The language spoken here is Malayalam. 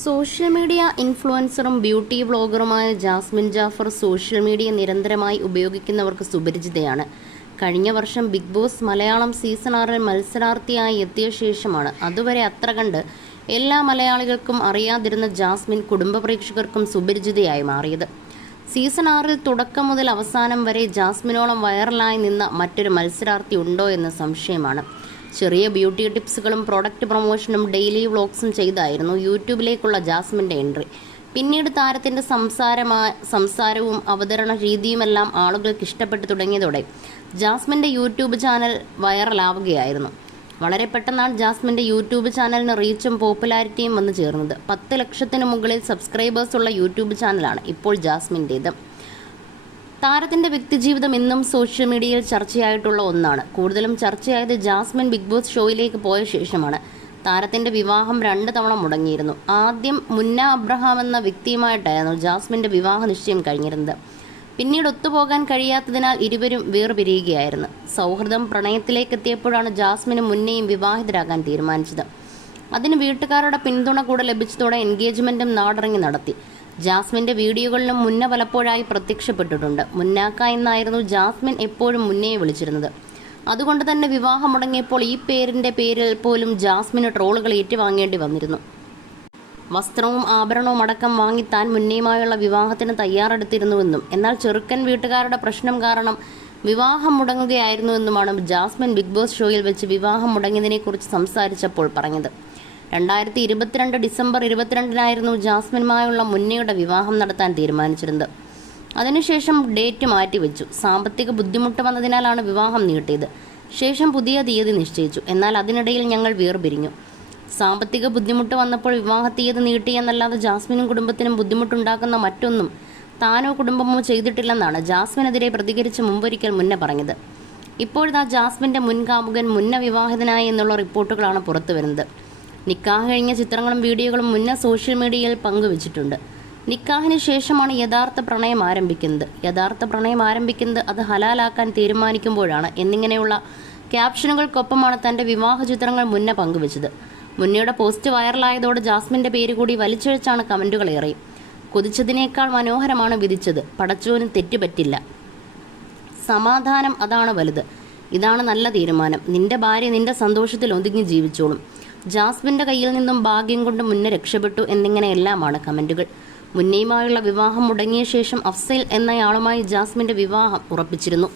സോഷ്യൽ മീഡിയ ഇൻഫ്ലുവൻസറും ബ്യൂട്ടി വ്ളോഗറുമായ ജാസ്മിൻ ജാഫർ സോഷ്യൽ മീഡിയ നിരന്തരമായി ഉപയോഗിക്കുന്നവർക്ക് സുപരിചിതയാണ്. കഴിഞ്ഞ വർഷം ബിഗ് ബോസ് മലയാളം സീസൺ 6 മത്സരാർത്ഥിയായി എത്തിയ ശേഷമാണ് അതുവരെ അത്ര കണ്ട് എല്ലാ മലയാളികൾക്കും അറിയാതിരുന്ന ജാസ്മിൻ കുടുംബ പ്രേക്ഷകർക്കും സുപരിചിതയായി മാറിയത്. സീസൺ 6 തുടക്കം മുതൽ അവസാനം വരെ ജാസ്മിനോളം വൈറലായി നിന്ന മറ്റൊരു മത്സരാർത്ഥി ഉണ്ടോ എന്ന സംശയമാണ്. ചെറിയ ബ്യൂട്ടി ടിപ്സുകളും പ്രോഡക്റ്റ് പ്രൊമോഷനും ഡെയിലി വ്ളോഗ്സും ചെയ്തായിരുന്നു യൂട്യൂബിലേക്കുള്ള ജാസ്മിൻ്റെ എൻട്രി. പിന്നീട് താരത്തിൻ്റെ സംസാരവും അവതരണ രീതിയുമെല്ലാം ആളുകൾക്ക് ഇഷ്ടപ്പെട്ടു തുടങ്ങിയതോടെ ജാസ്മിൻ്റെ യൂട്യൂബ് ചാനൽ വൈറലാവുകയായിരുന്നു. വളരെ പെട്ടെന്നാണ് ജാസ്മിൻ്റെ യൂട്യൂബ് ചാനലിന് റീച്ചും പോപ്പുലാരിറ്റിയും വന്നു ചേർന്നത്. 10 ലക്ഷത്തിന് മുകളിൽ സബ്സ്ക്രൈബേഴ്സുള്ള യൂട്യൂബ് ചാനലാണ് ഇപ്പോൾ ജാസ്മിൻ്റേത്. താരത്തിൻ്റെ വ്യക്തിജീവിതം ഇന്നും സോഷ്യൽ മീഡിയയിൽ ചർച്ചയായിട്ടുള്ള ഒന്നാണ്. കൂടുതലും ചർച്ചയായത് ജാസ്മിൻ ബിഗ് ബോസ് ഷോയിലേക്ക് പോയ ശേഷമാണ്. താരത്തിൻ്റെ വിവാഹം 2 തവണ മുടങ്ങിയിരുന്നു. ആദ്യം മുന്ന അബ്രഹാം എന്ന വ്യക്തിയുമായിട്ടായിരുന്നു ജാസ്മിൻ്റെ വിവാഹ നിശ്ചയം കഴിഞ്ഞിരുന്നത്. പിന്നീട് ഒത്തുപോകാൻ കഴിയാത്തതിനാൽ ഇരുവരും വേർപിരിയുകയായിരുന്നു. സൗഹൃദം പ്രണയത്തിലേക്കെത്തിയപ്പോഴാണ് ജാസ്മിനും മുന്നയും വിവാഹിതരാകാൻ തീരുമാനിച്ചത്. അതിന് വീട്ടുകാരുടെ പിന്തുണ കൂടെ ലഭിച്ചതോടെ എൻഗേജ്മെൻറ്റും നാടിറങ്ങി നടത്തി. ജാസ്മിൻ്റെ വീഡിയോകളിലും മുന്ന പലപ്പോഴായി പ്രത്യക്ഷപ്പെട്ടിട്ടുണ്ട്. മുന്നാക്ക എന്നായിരുന്നു ജാസ്മിൻ എപ്പോഴും മുന്നയെ വിളിച്ചിരുന്നത്. അതുകൊണ്ട് തന്നെ വിവാഹം മുടങ്ങിയപ്പോൾ ഈ പേരിൻ്റെ പേരിൽ പോലും ജാസ്മിന് ട്രോളുകൾ ഏറ്റുവാങ്ങേണ്ടി വന്നിരുന്നു. വസ്ത്രവും ആഭരണവും അടക്കം വാങ്ങി താൻ മുന്നയുമായുള്ള വിവാഹത്തിന് തയ്യാറെടുത്തിരുന്നുവെന്നും എന്നാൽ ചെറുക്കൻ വീട്ടുകാരുടെ പ്രശ്നം കാരണം വിവാഹം മുടങ്ങുകയായിരുന്നുവെന്നുമാണ് ജാസ്മിൻ ബിഗ് ബോസ് ഷോയിൽ വെച്ച് വിവാഹം മുടങ്ങിയതിനെക്കുറിച്ച് സംസാരിച്ചപ്പോൾ പറഞ്ഞത്. 2022 ഡിസംബർ 22-നായിരുന്നു ജാസ്മിനുമായുള്ള മുന്നയുടെ വിവാഹം നടത്താൻ തീരുമാനിച്ചിരുന്നത്. അതിനുശേഷം ഡേറ്റ് മാറ്റിവെച്ചു. സാമ്പത്തിക ബുദ്ധിമുട്ട് വന്നതിനാലാണ് വിവാഹം നീട്ടിയത്. ശേഷം പുതിയ തീയതി നിശ്ചയിച്ചു. എന്നാൽ അതിനിടയിൽ ഞങ്ങൾ വേർപിരിഞ്ഞു. സാമ്പത്തിക ബുദ്ധിമുട്ട് വന്നപ്പോൾ വിവാഹ തീയതി നീട്ടിയെന്നല്ലാതെ ജാസ്മിനും കുടുംബത്തിനും ബുദ്ധിമുട്ടുണ്ടാക്കുന്ന മറ്റൊന്നും താനോ കുടുംബമോ ചെയ്തിട്ടില്ലെന്നാണ് ജാസ്മിനെതിരെ പ്രതികരിച്ച് മുമ്പൊരിക്കൽ മുന്ന പറഞ്ഞത്. ഇപ്പോഴിതാ ജാസ്മിൻ്റെ മുൻ കാമുകൻ മുന്ന വിവാഹിതനായി എന്നുള്ള റിപ്പോർട്ടുകളാണ് പുറത്തു വരുന്നത്. നിക്കാഹ് കഴിഞ്ഞ ചിത്രങ്ങളും വീഡിയോകളും മുന്ന സോഷ്യൽ മീഡിയയിൽ പങ്കുവച്ചിട്ടുണ്ട്. നിക്കാഹിന് ശേഷമാണ് യഥാർത്ഥ പ്രണയം ആരംഭിക്കുന്നത് അത് ഹലാലാക്കാൻ തീരുമാനിക്കുമ്പോഴാണ് എന്നിങ്ങനെയുള്ള ക്യാപ്ഷനുകൾക്കൊപ്പമാണ് തൻ്റെ വിവാഹ ചിത്രങ്ങൾ മുന്ന പങ്കുവച്ചത്. മുന്നയുടെ പോസ്റ്റ് വൈറലായതോടെ ജാസ്മിൻ്റെ പേര് കൂടി വലിച്ചിഴച്ചാണ് കമൻറ്റുകളേറെ. കൊതിച്ചതിനേക്കാൾ മനോഹരമാണ് വിധിച്ചത്. പടച്ചോന് തെറ്റുപറ്റില്ല. സമാധാനം അതാണ് വലുത്. ഇതാണ് നല്ല തീരുമാനം. നിന്റെ ഭാര്യ നിന്റെ സന്തോഷത്തിൽ ഒതുങ്ങി ജീവിച്ചോളും. ജാസ്മിൻ്റെ കയ്യിൽ നിന്നും ഭാഗ്യം കൊണ്ട് മുന്നേ രക്ഷപ്പെട്ടു എന്നിങ്ങനെയെല്ലാമാണ് കമൻറ്റുകൾ. മുന്നയുമായുള്ള വിവാഹം മുടങ്ങിയ ശേഷം അഫ്സൽ എന്നയാളുമായി ജാസ്മിൻ്റെ വിവാഹം ഉറപ്പിച്ചിരുന്നു.